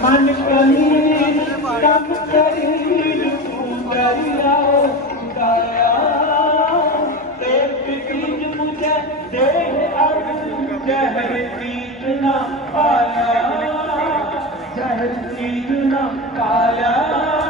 ਮਨ ਕਮੀ ਕੰਮ ਕਰੀ ਨੂੰ ਕਰ ਜਾਓ ਤੇ ਚੀਜ਼ ਮੁਝੇ ਦੇ ਅਬ ਜ਼ਹਿਰ ਚੀਜ਼ ਨਾ ਪਾਇਆ ਜ਼ਹਿਰ ਚੀਜ਼ ਨਾ ਪਾਇਆ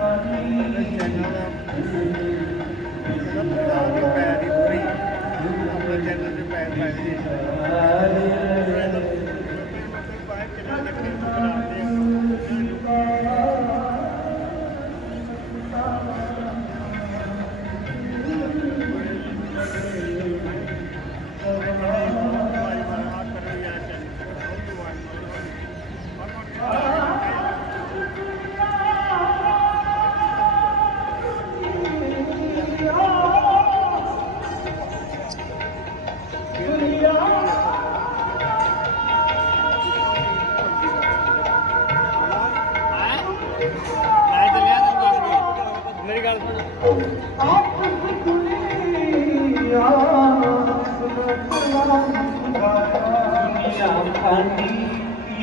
وكيف نرد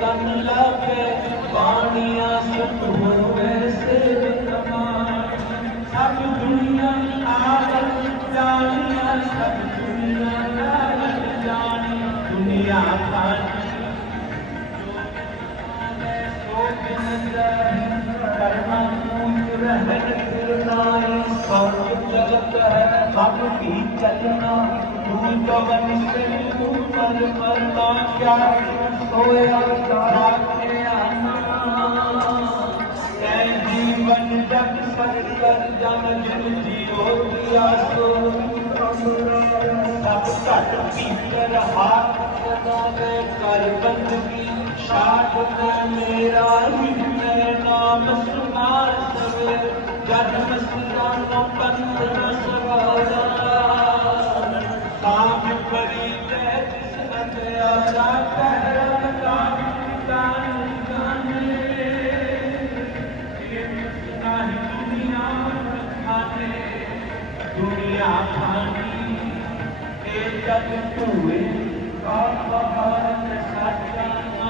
तन लगे पानिया सब वैसे सब दुनिया आदत जानिया सब दुनिया आदत जानी दुनिया खानी सोच नज़र करना पूछ रहे फिरनाए सब जगत है सब भी चलना तू तो मनुष्य तू पर मरना क्या ਲਾਗੇ ਬਾਣੀਆਂ ਸੁਤ ਹੋਵੇ ਜਗ ਸਤ ਕਰ ਜਨ ਜਨ ਜੀਓ ਦੀਆ ਸੋ। ਸਭ ਘਟ ਭੀਤਰ ਹਾਥ ਸਦਾਵੇ ਕਰ ਬੰਦਗੀ। ਛਾਟ ਮੈਂ ਮੇਰਾ ਹਿਰਦੇ ਨਾਮ ਸੁਮਾਰ ਸਵੇ। ਜਦ ਮਸਤਾਨੋ ਪੰਥ ਨ ਸਵਾਰਾ। ਪਰੀ ਤੈ ਜਿਸ ਅੰਧਿਆਰਾ। Thank you.